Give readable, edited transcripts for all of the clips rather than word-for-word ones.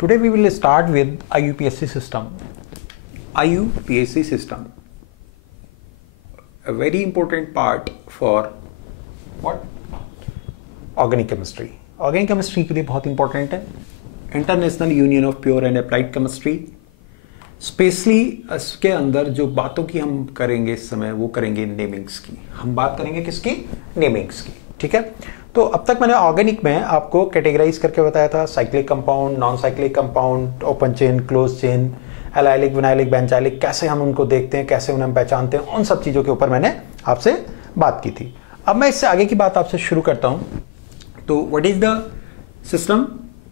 Today we will start with IUPAC system. IUPAC system, a very important part for what? Organic chemistry. Organic chemistry के लिए बहुत important है. International union of pure and applied chemistry. Specially इसके अंदर जो बातों की हम करेंगे इस समय वो करेंगे नेमिंग्स की. हम बात करेंगे किसकी? नेमिंग्स की. ठीक है. तो अब तक मैंने ऑर्गेनिक में आपको कैटेगराइज करके बताया था. Cyclic compound, non cyclic compound, open chain, close chain, allylic, vinylic, benzylic, कैसे हम उनको देखते हैं, कैसे उन्हें हम पहचानते हैं, उन सब चीज़ों के ऊपर मैंने आपसे बात की थी. अब मैं इससे आगे की बात आपसे शुरू करता हूँ. तो व्हाट इज द सिस्टम?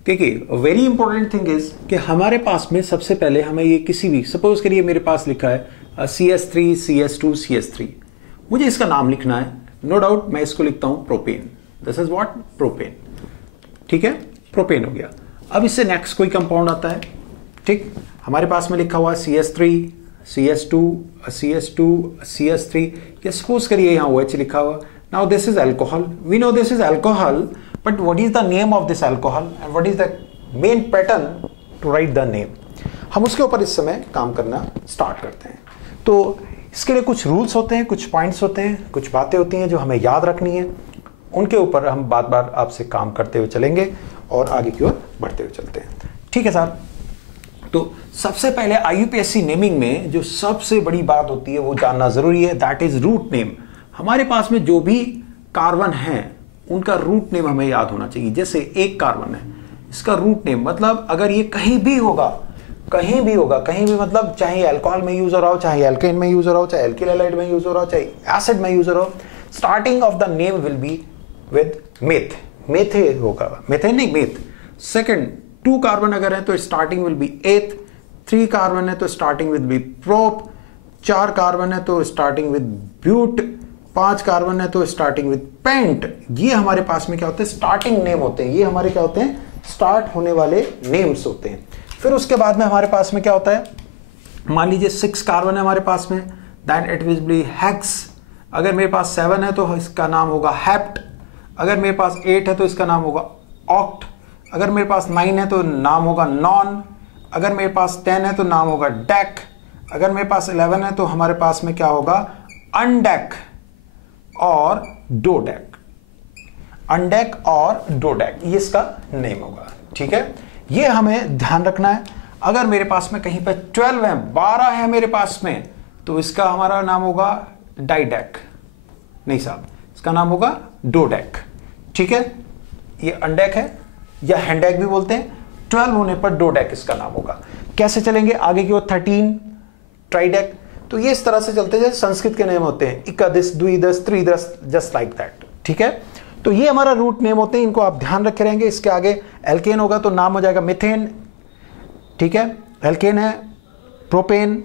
देखिए, वेरी इंपॉर्टेंट थिंग इज कि हमारे पास में सबसे पहले हमें ये किसी भी, सपोज करिए मेरे पास लिखा है CS3, CS2, CS3. मुझे इसका नाम लिखना है. नो डाउट मैं इसको लिखता हूं propane. This is what? Propane. ठीक है, प्रोपेन हो गया. अब इससे नेक्स्ट कोई कंपाउंड आता है. ठीक, हमारे पास में लिखा हुआ है CS3, CS2, CS2, CS3. या सपोज करिए यहां OH लिखा हुआ. Now this is alcohol. We know this is alcohol, but what is the name of this alcohol and what is the main pattern to write the name? हम उसके ऊपर इस समय काम करना स्टार्ट करते हैं. तो इसके लिए कुछ रूल्स होते हैं, कुछ पॉइंट्स होते हैं, कुछ बातें होती हैं जो हमें याद रखनी है. उनके ऊपर हम बार बार आपसे काम करते हुए चलेंगे और आगे की ओर बढ़ते हुए चलते हैं. ठीक है साहब. तो सबसे पहले IUPAC नेमिंग में जो सबसे बड़ी बात होती है वो जानना जरूरी है. That is root name. हमारे पास में जो भी कार्बन है उनका रूट नेम हमें याद होना चाहिए. जैसे एक कार्बन है, इसका रूट नेम मतलब अगर ये कहीं भी होगा, कहीं भी मतलब चाहे अल्कोहल में यूज हो रहा हो, चाहे एल्केन में यूज हो रहा हो, चाहे एल्किल हैलाइड में यूज हो रहा हो, चाहे एसिड में यूज हो रहा हो, starting of the name will be with meth. Meth होगा, मेथेन नहीं, मेथ. सेकंड, 2 कार्बन अगर है तो स्टार्टिंग विल बी एथ. 3 कार्बन है तो starting will be prop. 4 carbon है तो स्टार्टिंग विद ब्यूट. 5 कार्बन है तो स्टार्टिंग विद पेंट. ये हमारे पास में क्या होते हैं? स्टार्टिंग नेम होते हैं. ये हमारे क्या होते हैं? स्टार्ट होने वाले नेम्स होते हैं. फिर उसके बाद में हमारे पास में क्या होता है? मान लीजिए 6 कार्बन है हमारे पास में, that it will B hex. अगर मेरे पास 7 है तो इसका नाम होगा हेप्ट. अगर मेरे पास 8 है तो इसका नाम होगा ऑक्ट. अगर मेरे पास 9 है तो नाम होगा नॉन. अगर मेरे पास 10 है तो नाम होगा डेक. अगर मेरे पास 11 है तो हमारे पास में क्या होगा? अनडेक और डोडेक. अनडेक और डोडेक, ये इसका नेम होगा. ठीक है, ये हमें ध्यान रखना है. अगर मेरे पास में कहीं पे 12 है, 12 है मेरे पास में, तो इसका हमारा नाम होगा डाइडेक. नहीं साहब, इसका नाम होगा डोडेक. ठीक है, ये अनडेक है या हैंडेक भी बोलते हैं. 12 होने पर डोडेक इसका नाम होगा. कैसे चलेंगे आगे की ओर? 13 ट्राइडेक. तो ये इस तरह से चलते हैं. संस्कृत के नेम होते हैं इकादश, द्विदश, त्रिदश, जस्ट लाइक दैट. ठीक है, तो ये हमारा रूट नेम होते हैं. इनको आप ध्यान रखे रहेंगे. इसके आगे एल्केन होगा तो नाम हो जाएगा मिथेन. ठीक है, एल्केन है प्रोपेन,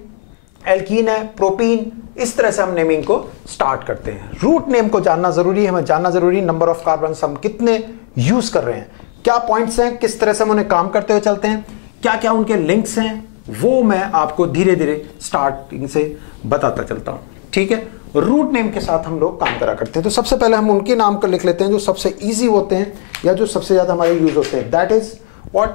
एल्कीन है प्रोपीन. इस तरह से हम नेमिंग को स्टार्ट करते हैं. रूट नेम को जानना जरूरी है, हमें जानना जरूरी है. नंबर ऑफ कार्बन हम कितने यूज कर रहे हैं, क्या पॉइंट्स हैं, किस तरह से हम उन्हें काम करते हुए चलते हैं, क्या क्या उनके लिंक्स हैं, वो मैं आपको धीरे धीरे स्टार्टिंग से बताता चलता हूं. ठीक है, रूट नेम के साथ हम लोग काम करा करते हैं. तो सबसे पहले हम उनके नाम को लिख लेते हैं जो सबसे इजी होते हैं या जो सबसे ज्यादा हमारे यूज होते हैं. That is what?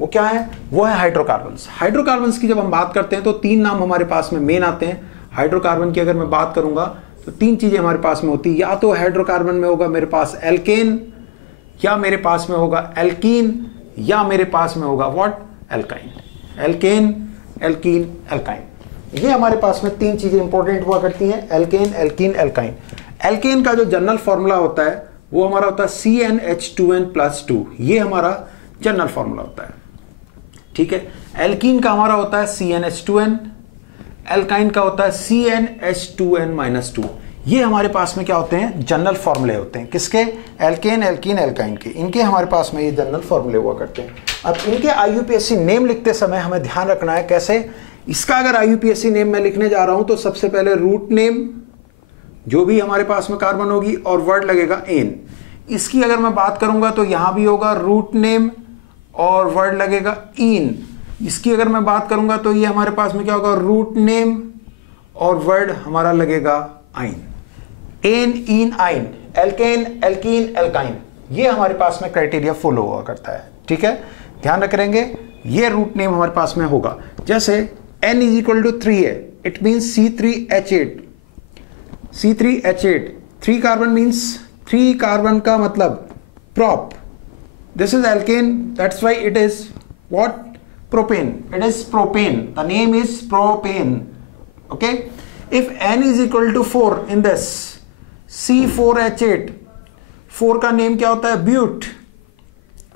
वो क्या है? वो है हाइड्रोकार्बन्स. हाइड्रोकार्बन्स की जब हम बात करते हैं तो 3 नाम हमारे पास में मेन आते हैं. हाइड्रोकार्बन की अगर मैं बात करूंगा तो 3 चीजें हमारे पास में होती है. या तो हाइड्रोकार्बन में होगा मेरे पास एल्केन, या मेरे पास में होगा एल्कीन, या मेरे पास में होगा what? Alkyne. Alkane, alkene, alkyne. ये हमारे पास में 3 चीजें इंपॉर्टेंट हुआ करती हैं. Alkene, alkene, alkyne. एल्केन का जो जनरल फॉर्मूला होता है वो हमारा होता है CnH2n+2. ये हमारा जनरल फॉर्मूला होता है. ठीक है, एल्कीन का हमारा होता है CnH2n. एल्काइन का होता है CnH2n-2. ये हमारे पास में क्या होते हैं? जनरल फॉर्मूले होते हैं. किसके? एल्केन, एल्कीन, एल्काइन के. इनके हमारे पास में ये जनरल फॉर्मूले हुआ करते हैं. अब इनके IUPAC नेम लिखते समय हमें ध्यान रखना है कैसे. इसका अगर IUPAC नेम मैं लिखने जा रहा हूं तो सबसे पहले रूट नेम, जो भी हमारे पास में कार्बन होगी, और वर्ड लगेगा एन. इसकी अगर मैं बात करूंगा तो यहां भी होगा रूट नेम और वर्ड लगेगा इन. इसकी अगर मैं बात करूंगा तो ये हमारे पास में क्या होगा? रूट नेम और वर्ड हमारा लगेगा आइन. एन, इन, आइन, एल्केन, एल्कीन, एल्काइन. ये हमारे पास में क्राइटेरिया फॉलो हुआ करता है. ठीक है, ध्यान रखेंगे ये रूट नेम हमारे पास में होगा। जैसे n इज इक्वल टू 3 है, it means C3H8, C3H8, 3 carbon means 3 carbon का मतलब prop, this is alkane, that's why it is what? Propane, it is propane, the name is propane, okay? If n is equal to 4 in this C4H8, 4 का name क्या होता है? But,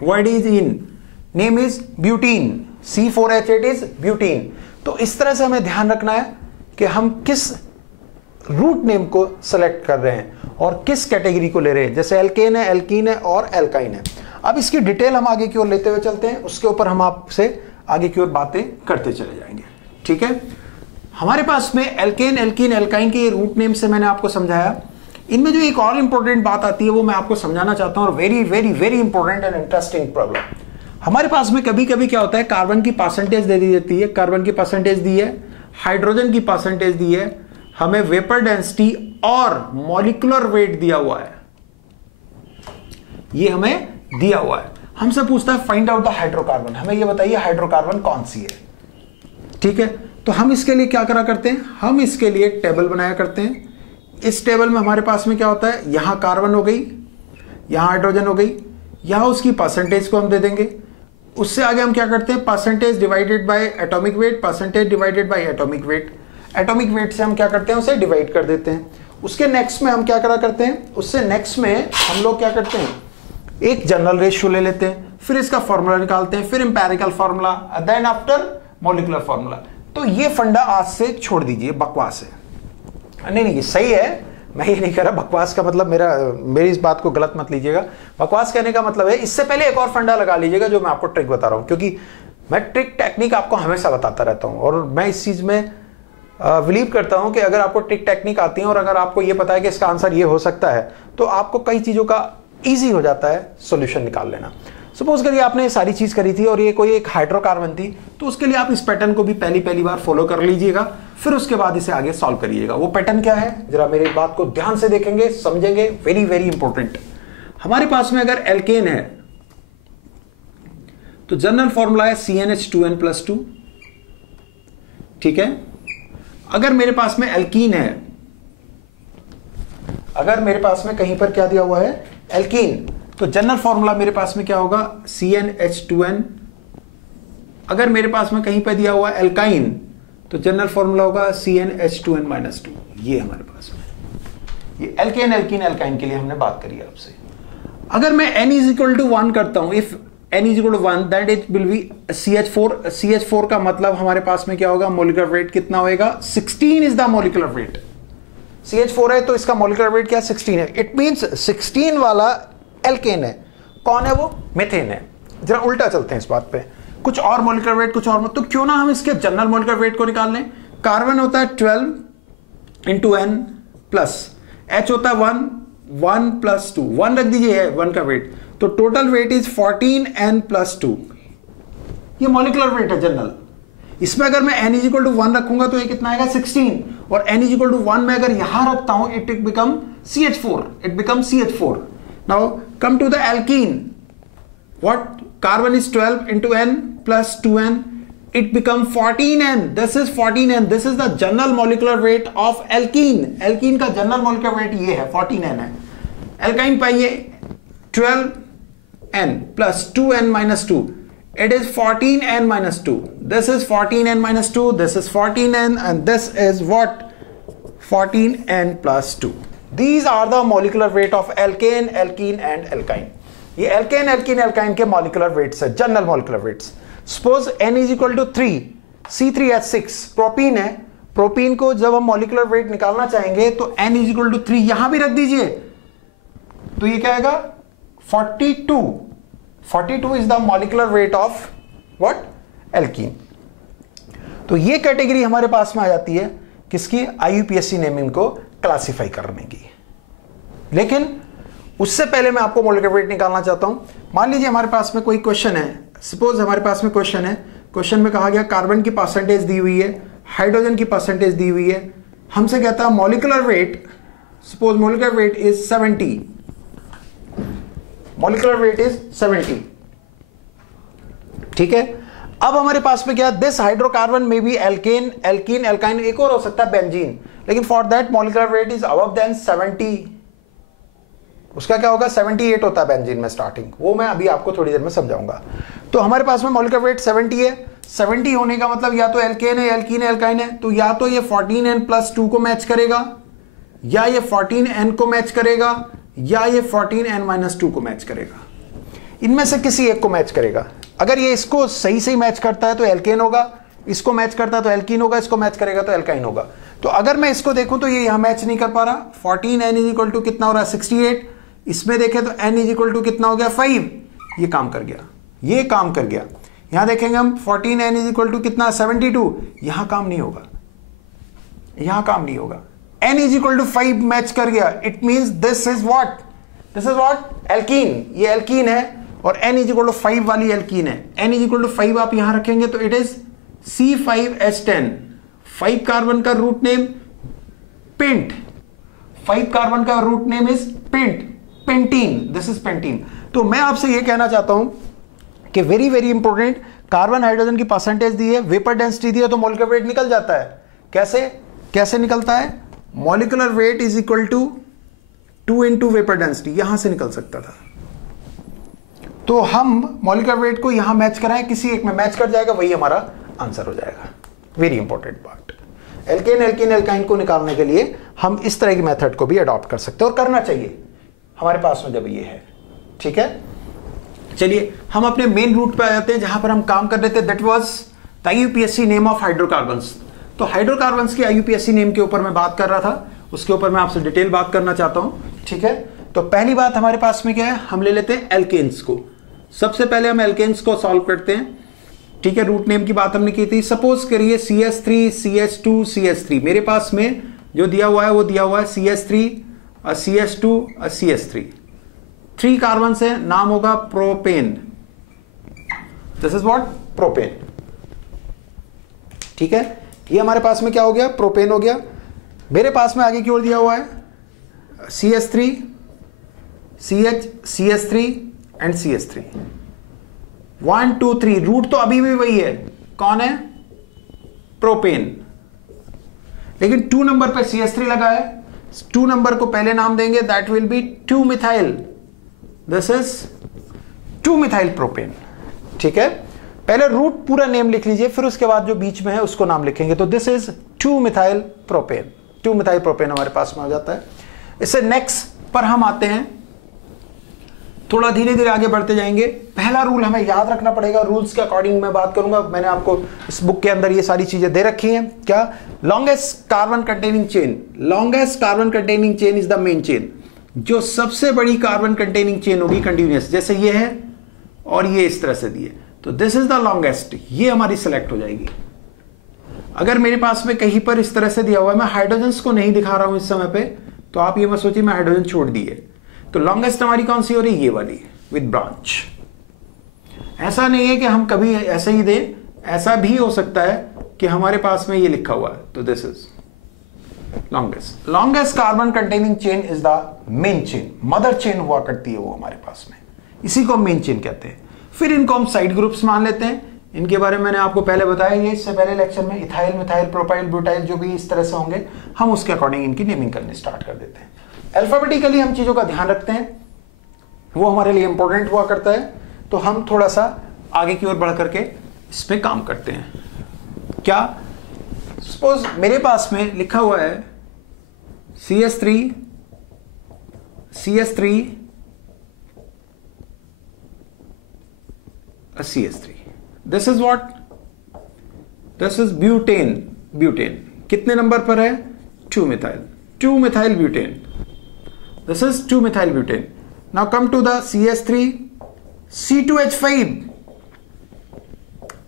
word is ene, name is butene, C4H8 is butene. तो इस तरह से हमें ध्यान रखना है कि हम किस रूट नेम को सेलेक्ट कर रहे हैं और किस कैटेगरी को ले रहे हैं। जैसे एल्केन है, एल्कीन है और एल्काइन है। अब इसकी डिटेल हम आगे की ओर लेते हुए चलते हैं, उसके ऊपर हम आपसे आगे की ओर बातें करते चले जाएंगे, ठीक है। हमारे पास में एल्केन, एल्कीन, एल्काइन के रूट नेम से मैंने आपको समझाया। इनमें जो एक और इंपॉर्टेंट बात आती है वो मैं आपको समझाना चाहता हूं, और very very very important and interesting problem. हमारे पास में कभी कभी क्या होता है, कार्बन की परसेंटेज दे दी जाती है, कार्बन की परसेंटेज दी है, हाइड्रोजन की परसेंटेज दी है, हमें वेपर डेंसिटी और मॉलिक्यूलर वेट दिया हुआ है, ये हमें दिया हुआ है। हमसे पूछता है फाइंड आउट द हाइड्रोकार्बन, हमें ये बताइए हाइड्रोकार्बन कौन सी है, ठीक है। तो हम इसके लिए क्या करा करते हैं, हम इसके लिए एक टेबल बनाया करते हैं। इस टेबल में हमारे पास में क्या होता है, यहां कार्बन हो गई, यहां हाइड्रोजन हो गई, यहां उसकी परसेंटेज को हम दे देंगे। उससे आगे हम क्या करते हैं, percentage divided by atomic weight, percentage divided by atomic weight, atomic weight से हम क्या करते हैं, उसे डिवाइड कर देते हैं। उसके नेक्स्ट में हम क्या करा करते हैं, उससे नेक्स्ट में हम लोग क्या करते हैं, एक जनरल रेशियो ले लेते हैं, फिर इसका फॉर्मूला निकालते हैं, फिर empirical formula, then after molecular formula. तो ये फंडा आज से छोड़ दीजिए, बकवास है। नहीं नहीं, ये सही है, मैं ये नहीं कह रहा बकवास का मतलब, मेरी इस बात को गलत मत लीजिएगा। बकवास कहने का मतलब है, इससे पहले एक और फंडा लगा लीजिएगा जो मैं आपको ट्रिक बता रहा हूं, क्योंकि मैं ट्रिक टेक्निक आपको हमेशा बताता रहता हूं, और मैं इस चीज में बिलीव करता हूं कि अगर आपको ट्रिक टेक्निक आती है और अगर आपको ये पता है कि इसका आंसर ये हो सकता है, तो आपको कई चीजों का ईजी हो जाता है सोल्यूशन निकाल लेना। सपोज करिए आपने ये सारी चीज करी थी और ये कोई एक हाइड्रोकार्बन थी, तो उसके लिए आप इस पैटर्न को भी पहली बार फॉलो कर लीजिएगा, फिर उसके बाद इसे आगे सॉल्व करिएगा। वो पैटर्न क्या है, जरा मेरी बात को ध्यान से देखेंगे, समझेंगे, वेरी वेरी इंपॉर्टेंट। हमारे पास में अगर एल्केन है तो जनरल फॉर्मूला है CnH2n+2, ठीक है। अगर मेरे पास में एल्कीन है, अगर मेरे पास में कहीं पर क्या दिया हुआ है, एल्कीन, तो जनरल फॉर्मूला मेरे पास में क्या होगा, CnH2n। अगर मेरे पास में कहीं पर दिया हुआ एल्काइन, तो जनरल फॉर्मूला होगा CnH2n-2। ये हमारे पास में, ये एल्केन, एल्कीन, एल्काइन के लिए हमने बात करी आपसे। अगर मैं n इज इक्वल टू 1 करता हूं, if n is equal to 1 that it will be CH4। CH4 का मतलब हमारे पास में क्या होगा, मोलिकुलर वेट कितना होएगा, 16 is the molecular weight. CH4 है तो इसका मोलिकुलर वेट क्या, 16 है। इट मींस 16 वाला एल्केन है। कौन है वो, मीथेन है। जरा उल्टा चलते हैं इस बात पे, कुछ और मोलिकुलर वेट, कुछ और, तो क्यों ना हम इसके जनरल मोलिकुलर वेट को निकाल लें। कार्बन होता है 12 इंटू n प्लस H होता है 1 प्लस 2, 1 रख दीजिए, 1 का वेट, तो टोटल वेट इज 14n+2। ये मोलिकुलर वेट है जनरल। इसमें अगर मैं n इज इक्वल टू 1 रखूंगा तो ये कितना आएगा, 16, और n इज इक्वल टू 1 में अगर यहां रखता हूं, it become CH4, it become CH4। Now come to the alkene, what, carbon is 12 into n plus 2n, it become 14n, this is 14n, this is the general molecular weight of alkene। alkene का general molecular weight ये है, 14n है। alkyne पाइए 12n plus 2n minus 2, it is 14n minus 2, this is 14n minus 2, this is 14n, and this is what, 14n plus 2। these are the molecular weight of alkane, alkene and alkyne। ये alkane, alkene, alkyne के molecular weights है, general molecular weights। Suppose n is equal to 3, C3H6 propene है। Propene को जब हम molecular weight निकालना चाहेंगे तो n इज इक्वल टू 3 यहां भी रख दीजिए, तो ये क्या आएगा, 42। 42 is the molecular weight of what, alkene. तो ये कैटेगरी हमारे पास में आ जाती है किसकी, IUPAC नेमिंग को क्लासिफाई करने की। लेकिन उससे पहले मैं आपको मॉलिक्यूलर वेट निकालना चाहता हूं। मान लीजिए हमारे पास में कोई क्वेश्चन है, सपोज हमारे पास में क्वेश्चन है, क्वेश्चन में कहा गया कार्बन की परसेंटेज दी हुई है, हाइड्रोजन की परसेंटेज दी हुई है, हमसे कहता है molecular wait, suppose molecular weight is 70, molecular weight is 70। ठीक है, अब हमारे पास में क्या, दिस हाइड्रोकार्बन में भी एल्केन, एल्कीन, एल्काइन, एक और हो सकता है बेंजीन, लेकिन for that molecular weight is above then 70, उसका क्या होगा 78 होता है बेंजीन में स्टार्टिंग, वो मैं अभी आपको थोड़ी देर में समझाऊंगा। तो हमारे पास में मॉलिक्यूलर वेट 70 है, 70 होने का मतलब या तो एल्केन है, एल्कीन है, एल्काइन है, तो या तो ये 14n+2 को मैच करेगा, या ये 14n को मैच करेगा, या ये 14n-2 को मैच करेगा, इनमें से किसी एक को मैच करेगा। अगर ये इसको सही से मैच करता है तो एल्केन होगा, इसको मैच करता है तो एल्कीन होगा, इसको मैच करेगा तो एल्काइन होगा। तो अगर मैं इसको देखूं तो ये यहां मैच नहीं कर पा रहा, 14n कितना हो रहा है 68, इसमें देखें तो n कितना हो गया 5, ये काम कर गया, ये काम कर गया। यहां देखेंगे हम 14n कितना 72, यहां काम नहीं होगा, यहां काम नहीं होगा, n 5 मैच कर गया, it means this is what alkene, ये एल्कीन है और n 5 वाली एल्कीन है। n 5 आप यहां रखेंगे तो इट इज C5H10, 5 कार्बन का रूट नेम पेंट, 5 कार्बन का root name is pent, pentene, this is pentene. तो मैं आपसे ये कहना चाहता हूं कि very very important, carbon hydrogen की परसेंटेज दी है, वेपर डेंसिटी दी है, तो मॉलिक्यूलर वेट निकल जाता है। कैसे कैसे निकलता है, molecular weight is equal to 2 into vapour density, यहां से निकल सकता था। तो हम मॉलिक्यूलर वेट को यहां मैच कराएं, किसी एक में मैच कर जाएगा, वही हमारा आंसर हो जाएगा। Very important part, alkane, alkene, alkyne को निकालने के लिए हम इस तरह की मेथड को भी अडॉप्ट कर सकते हैं और करना चाहिए हमारे पास में जब ये है। ठीक है, चलिए हम अपने मेन रूट पे आ जाते हैं जहां पर हम काम कर रहे थे, that was the IUPAC name of hydrocarbons. तो हाइड्रोकार्बन्स के आईयूपीएसी नेम के ऊपर मैं बात कर रहा था, उसके ऊपर मैं आपसे डिटेल बात करना चाहता हूं। ठीक है, तो पहली बात हमारे पास में क्या है, हम ले लेते हैं एल्केन्स को। सबसे पहले हम एल्केन्स को सॉल्व करते हैं। ठीक है, रूट नेम की बात हमने की थी, सपोज करिए CH3 CH2 CH3, मेरे पास में जो दिया हुआ है वो दिया हुआ है CH3 और CH2 और CH3, 3 कार्बन से, नाम होगा propane, this is what propane. ठीक है, ये हमारे पास में क्या हो गया, प्रोपेन हो गया। मेरे पास में आगे की ओर दिया हुआ है CH3 CH CH3 and CH3, 1 2 3, root तो अभी भी वही है, कौन है, प्रोपेन, लेकिन 2 नंबर पे CH3 लगा है, 2 नंबर को पहले नाम देंगे, that will be 2 methyl, this is 2 methyl propane. ठीक है, पहले रूट पूरा नेम लिख लीजिए, फिर उसके बाद जो बीच में है उसको नाम लिखेंगे, तो this is 2 methyl propane, 2 methyl propane हमारे पास में हो जाता है। इससे नेक्स्ट पर हम आते हैं, थोड़ा धीरे धीरे आगे बढ़ते जाएंगे। पहला रूल हमें याद रखना पड़ेगा, रूल्स के अकॉर्डिंग मैं बात करूंगा, मैंने आपको इस बुक के अंदर ये सारी चीजें दे रखी हैं। क्या, longest carbon containing chain, longest carbon containing chain is the main chain, जो सबसे बड़ी कार्बन कंटेनिंग चेन होगी कंटिन्यूअस, जैसे ये है और ये इस तरह से दिए, तो दिस इज द लॉन्गेस्ट, ये हमारी सिलेक्ट हो जाएगी। अगर मेरे पास में कहीं पर इस तरह से दिया हुआ है, मैं हाइड्रोजन्स को नहीं दिखा रहा हूं इस समय पे, तो आप ये मत सोचिए मैं हाइड्रोजन छोड़ दिए, तो लॉन्गेस्ट हमारी कौन सी हो रही है, ये वाली विद ब्रांच। ऐसा नहीं है कि हम कभी ऐसे ही दें, ऐसा भी हो सकता है कि हमारे पास में ये लिखा हुआ है, तो this is longest. Longest carbon containing chain is the main chain, mother chain हुआ करती है वो हमारे पास में, इसी को मेन चेन कहते हैं। फिर इनको हम साइड ग्रुप्स मान लेते हैं, इनके बारे में मैंने आपको पहले बताया, ये इससे पहले लेक्चर में, इथाइल, मिथाइल, प्रोपाइल, ब्यूटाइल, जो भी इस तरह से होंगे, हम उसके अकॉर्डिंग इनकी नेमिंग करनी स्टार्ट कर देते हैं। अल्फाबेटिकली हम चीजों का ध्यान रखते हैं, वो हमारे लिए इंपॉर्टेंट हुआ करता है, तो हम थोड़ा सा आगे की ओर बढ़ करके इस पे काम करते हैं। क्या, सपोज मेरे पास में लिखा हुआ है CH3 CH3 CH3, this is what, this is butane, butane कितने नंबर पर है, 2 methyl, 2 methyl butane, this is 2 methyl butane. Now come to the CH3 C2H5,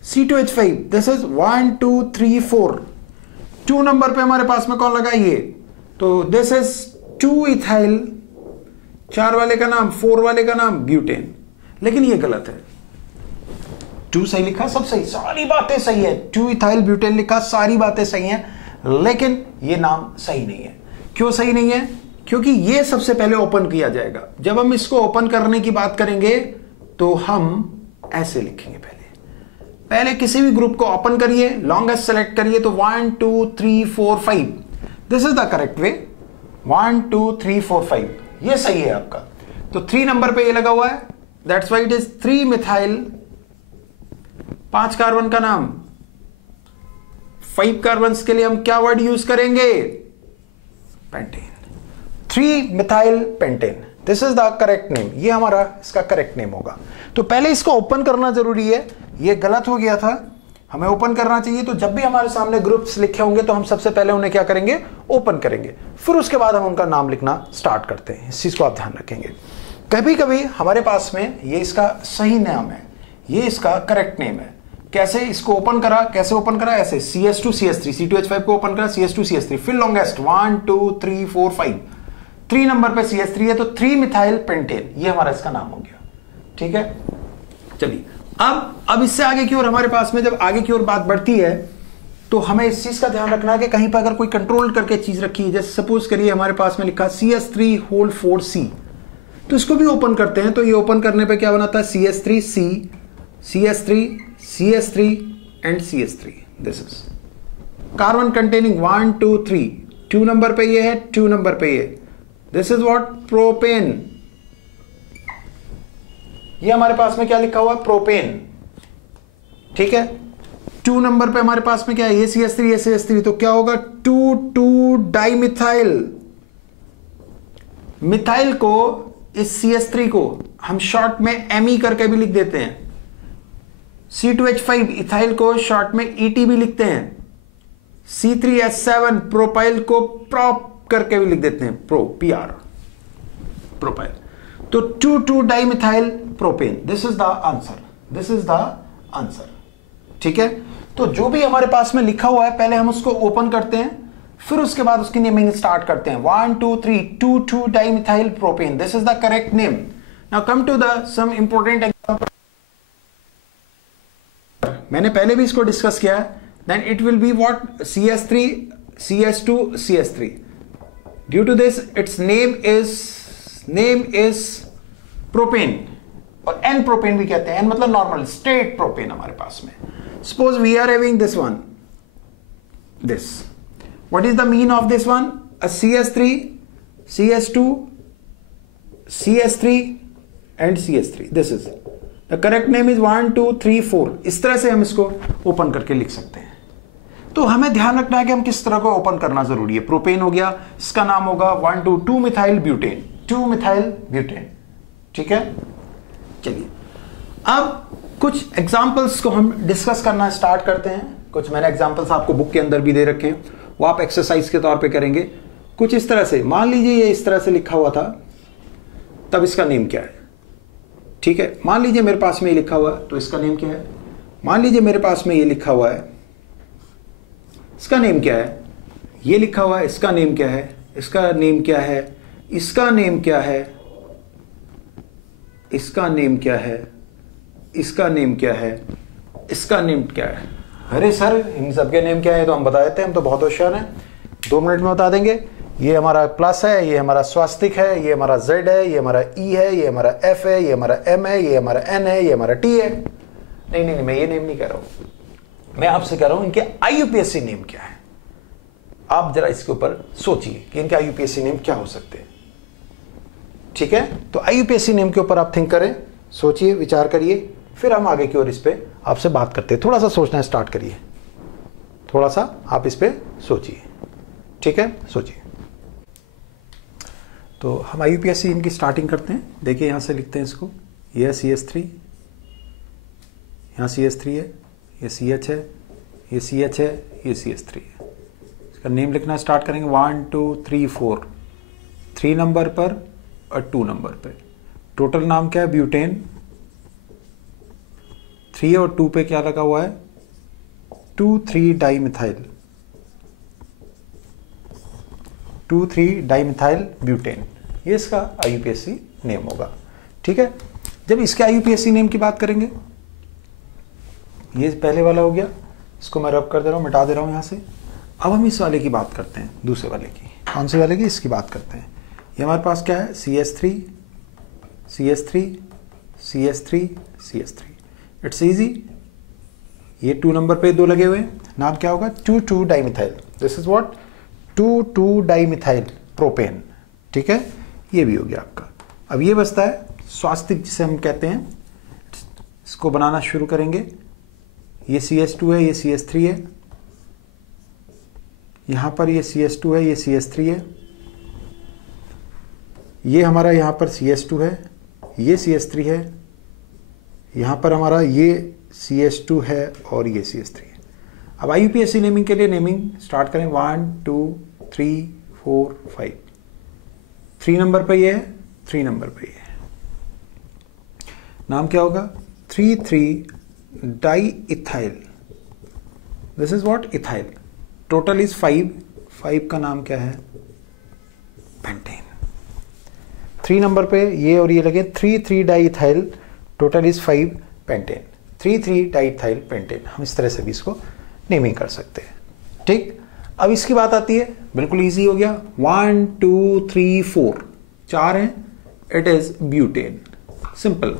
C2H5, this is 1 2 3 4, 2 number पे हमारे पास में कौन लगा, ये, तो this is 2 ethyl, 4 वाले का नाम, 4 वाले का नाम ब्यूटेन, लेकिन ये गलत है, 2 सही लिखा, सब सही, सारी बातें सही है, 2 ethyl ब्यूटेन लिखा, सारी बातें सही हैं, लेकिन ये नाम सही नहीं है। क्यों सही नहीं है, क्योंकि ये सबसे पहले ओपन किया जाएगा। जब हम इसको ओपन करने की बात करेंगे तो हम ऐसे लिखेंगे पहले, पहले किसी भी ग्रुप को ओपन करिए, लॉन्गेस्ट सेलेक्ट करिए, तो 1 2 3 4 5, this is the correct way. 1 2 3 4 5 ये सही है आपका। तो 3 नंबर पे ये लगा हुआ है, that's why it is 3 methyl, 5 carbon का नाम। 5 कार्बन के लिए हम क्या वर्ड यूज करेंगे? Pentane. 3 methyl pentane, this is the correct name. ये हमारा इसका करेक्ट नेम होगा। तो पहले इसको ओपन करना जरूरी है, ये गलत हो गया था, हमें ओपन करना चाहिए। तो जब भी हमारे सामने ग्रुप्स लिखे होंगे तो हम सबसे पहले उन्हें क्या करेंगे? ओपन करेंगे, फिर उसके बाद हम उनका नाम लिखना स्टार्ट करते हैं। इस चीज को आप ध्यान रखेंगे। कभी कभी हमारे पास में ये इसका सही नाम है, ये इसका करेक्ट नेम है। कैसे इसको ओपन करा? कैसे ओपन करा? ऐसे CS2 CS3, C2H5 को ओपन करा, CS2 CS3, फिर लॉन्गेस्ट 1 2 3 4 5, 3 नंबर पे CS3 है, तो 3 मिथाइल पेंटेन, ये हमारा इसका नाम हो गया। ठीक है, चलिए अब इससे आगे की ओर हमारे पास में जब आगे की ओर बात बढ़ती है तो हमें इस चीज का ध्यान रखना है कि कहीं पर अगर कोई कंट्रोल करके चीज रखी है, जैसे सपोज करिए हमारे पास में लिखा CS3 होल 4C, तो इसको भी ओपन करते हैं। तो ये ओपन करने पे क्या बनाता है? CS3C, CS3, CS3 and CS3। This is carbon containing 1 2 3, 2 number पे ये है, 2 नंबर पे ये, दिस इज व्हाट? प्रोपेन। ये हमारे पास में क्या लिखा हुआ है? प्रोपेन। ठीक है, 2 नंबर पे हमारे पास में क्या है? ये CS3, ये CS3, तो क्या होगा? 2 2 डाइमिथाइल। मिथाइल को, इस CS3 को हम शॉर्ट में Me करके भी लिख देते हैं। C2H5 इथाइल को शॉर्ट में ET भी लिखते हैं। C3H7 प्रोपाइल को प्रोप करके भी लिख देते हैं, PR, प्रोपाइल। तो 2 2 dimethyl propane, this is the answer, this is the answer. ठीक है, तो जो भी हमारे पास में लिखा हुआ है पहले हम उसको ओपन करते हैं, फिर उसके बाद उसकी नेमिंग स्टार्ट करते हैं। 1 2 3, 2 2 dimethyl propane, this is the correct name. Now come to the some important example. मैंने पहले भी इसको डिस्कस किया है। Then it will be what? CS3 CS2 CS3। Due to this its name is propane, और N propane भी कहते हैं। N मतलब नॉर्मल स्ट्रेट प्रोपेन हमारे पास में। Suppose we are having this one, this, what is the mean of this one? Uh CS3 CS2 CS3 and CS3, this is the correct name is 1 2 3 4। इस तरह से हम इसको ओपन करके लिख सकते हैं। तो हमें ध्यान रखना है कि हम किस तरह को ओपन करना जरूरी है। प्रोपेन हो गया, इसका नाम होगा 1 2 2 मिथाइल ब्यूटेन, 2 मिथाइल ब्यूटेन। ठीक है, चलिए अब कुछ एग्जांपल्स को हम डिस्कस करना स्टार्ट करते हैं। कुछ मैंने एग्जांपल्स आपको बुक के अंदर भी दे रखे हैं, वो आप एक्सरसाइज के तौर पे करेंगे। कुछ इस तरह से, मान लीजिए ये इस तरह से लिखा हुआ था, तब इसका नेम क्या है? ठीक है, मान लीजिए मेरे पास में ये लिखा हुआ है, तो इसका नेम क्या है? मान लीजिए मेरे पास में ये लिखा हुआ है, इसका नेम क्या है? ये लिखा हुआ है, इसका नेम क्या है? इसका नेम क्या है? इसका नेम क्या है? इसका नेम क्या है? इसका नेम क्या है? इसका नेम क्या है? अरे सर, इन सबके नेम क्या है? तो हम बता देते हैं, हम तो बहुत होशियार हैं, 2 मिनट में बता देंगे। ये हमारा प्लस है, ये हमारा स्वास्तिक है, ये हमारा Z है, ये हमारा E है, ये हमारा F है, ये हमारा M है, ये हमारा N है, ये हमारा T है। नहीं नहीं, मैं ये नेम नहीं कह रहा हूं, मैं आपसे कह रहा हूं इनके IUPAC नेम क्या है। आप जरा इसके ऊपर सोचिए कि इनके IUPAC नेम क्या हो सकते हैं। ठीक है, तो IUPAC नेम के ऊपर आप थिंक करें, सोचिए, विचार करिए, फिर हम आगे की ओर इस पे आपसे बात करते हैं। थोड़ा सा सोचना स्टार्ट करिए, थोड़ा सा आप इस पे सोचिए। ठीक है, सोचिए। तो हम IUPAC इनकी स्टार्टिंग करते हैं। देखिए यहां से लिखते हैं इसको, ये CS3, यहाँ CS3 है, ये CH है, ये CH है, ये CS3 है। इसका नेम लिखना स्टार्ट करेंगे। 1 2 3 4, 3 नंबर पर और 2 नंबर पे। टोटल नाम क्या है? ब्यूटेन। 3 और 2 पे क्या लगा हुआ है? 2 3 डाइमिथाइल, 2 3 डाइमिथाइल ब्यूटेन। ये इसका IUPAC नेम होगा। ठीक है, जब इसके IUPAC नेम की बात करेंगे, ये पहले वाला हो गया, इसको मैं रब कर दे रहा हूँ, मिटा दे रहा हूँ यहाँ से। अब हम इस वाले की बात करते हैं, दूसरे वाले की। कौन से वाले की? इसकी बात करते हैं। ये हमारे पास क्या है? CS3 CS3 CS3 CS3। It's easy, ये 2 नंबर पे 2 लगे हुए हैं, नाम क्या होगा 2,2 dimethyl. This is what 2,2 dimethyl propane. ठीक है, ये भी हो गया आपका। अब ये बचता है स्वास्तिक जिसे हम कहते हैं, इसको बनाना शुरू करेंगे। ये CH2 है, ये CH3 है, यहां पर ये CH2 है, ये CH3 है, ये हमारा यहां पर CH2 है, ये CH3 है, यहां पर हमारा ये CH2 है और ये CH3 है। अब IUPAC नेमिंग के लिए नेमिंग स्टार्ट करें। 1 2 3 4 5। 3 नंबर पे ये है, 3 नंबर पे ये है, नाम क्या होगा 3,3 diethyl. This is what ethyl. Total is 5 का नाम क्या है पेंटेन। 3 नंबर पे ये और ये लगे 3,3 diethyl, total is 5 pentane. 3,3 diethyl pentane, हम इस तरह से भी इसको नेमिंग कर सकते हैं। ठीक, अब इसकी बात आती है, बिल्कुल इजी हो गया। 1 2 3 4 4 है, it is butane. Simple,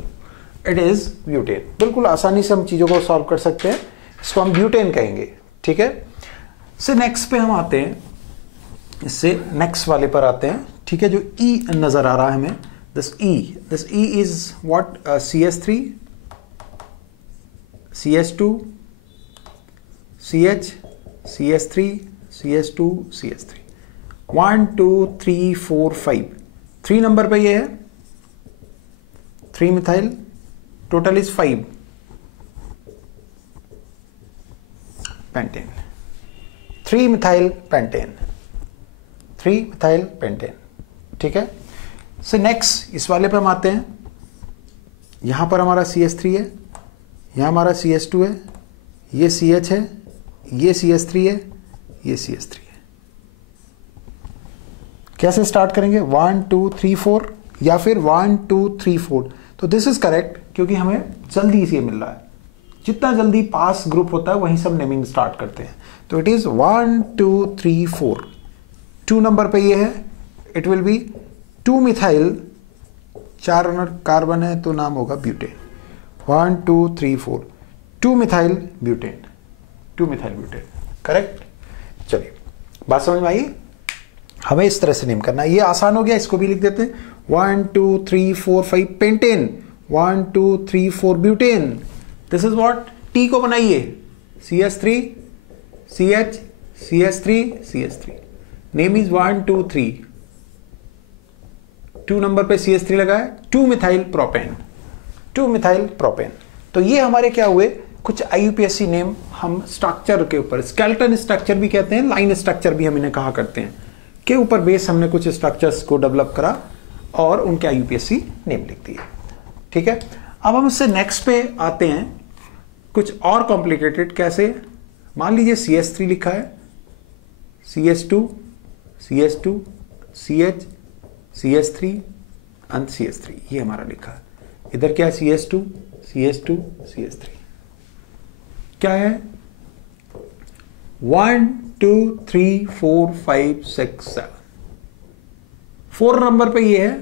it is butane. बिल्कुल आसानी से हम चीजों को सॉल्व कर सकते हैं, इसको हम ब्यूटेन कहेंगे। ठीक है, से नेक्स्ट पे हम आते हैं, इससे नेक्स्ट वाले पर आते हैं। ठीक है, जो ई नजर आ रहा है हमें, this E is what CH3 CH2 CH CH3 CH2 CH3। 1 2 3 4 5। 3 number पे ये है 3 methyl, total is 5 pentane. 3 methyl pentane, 3 methyl pentane. ठीक है, से नेक्स्ट इस वाले पे हम आते हैं। यहां पर हमारा CH3 है, यहां हमारा CH2 है, ये CH है, ये CH3 है, ये CH3 है। कैसे स्टार्ट करेंगे 1 2 3 4 या फिर 1 2 3 4। तो दिस इज करेक्ट, क्योंकि हमें जल्दी से मिल रहा है। जितना जल्दी पास ग्रुप होता है वहीं सब नेमिंग स्टार्ट करते हैं। तो इट इज 1 2 3 4। 2 नंबर पे ये है, it will B 2 methyl, 4 carbon है तो नाम होगा butane. 1 2 3 4 2 methyl butane, 2 methyl butane. Correct. चलिए, बात समझ में आई। हमें इस तरह से नेम करना है, ये आसान हो गया, इसको भी लिख देते हैं। 1 2 3 4 5 pentane, 1 2 3 4 butane. This is what, T को बनाइए CH3 CH CH3 CH3। Name is 1 2 3। 2 number पे CH3 लगा है, 2 मिथाइल प्रोपेन, 2 मिथाइल प्रोपेन। तो ये हमारे क्या हुए, कुछ IUPAC नेम हम स्ट्रक्चर के ऊपर, स्केलेटन स्ट्रक्चर भी कहते हैं, लाइन स्ट्रक्चर भी हम इन्हें कहा करते हैं, के ऊपर बेस हमने कुछ स्ट्रक्चर्स को डेवलप करा और उनके IUPAC नेम लिख दिए। ठीक है, अब हम इससे नेक्स्ट पे आते हैं, कुछ और कॉम्प्लिकेटेड। कैसे, मान लीजिए CH3 लिखा है, CH2 CH2 CH CH3 and CH3, ये हमारा लिखा है। इधर क्या है CH2 CH2 CH3। क्या है 1 2 3 4 5 6 7। 4 नंबर पे ये है।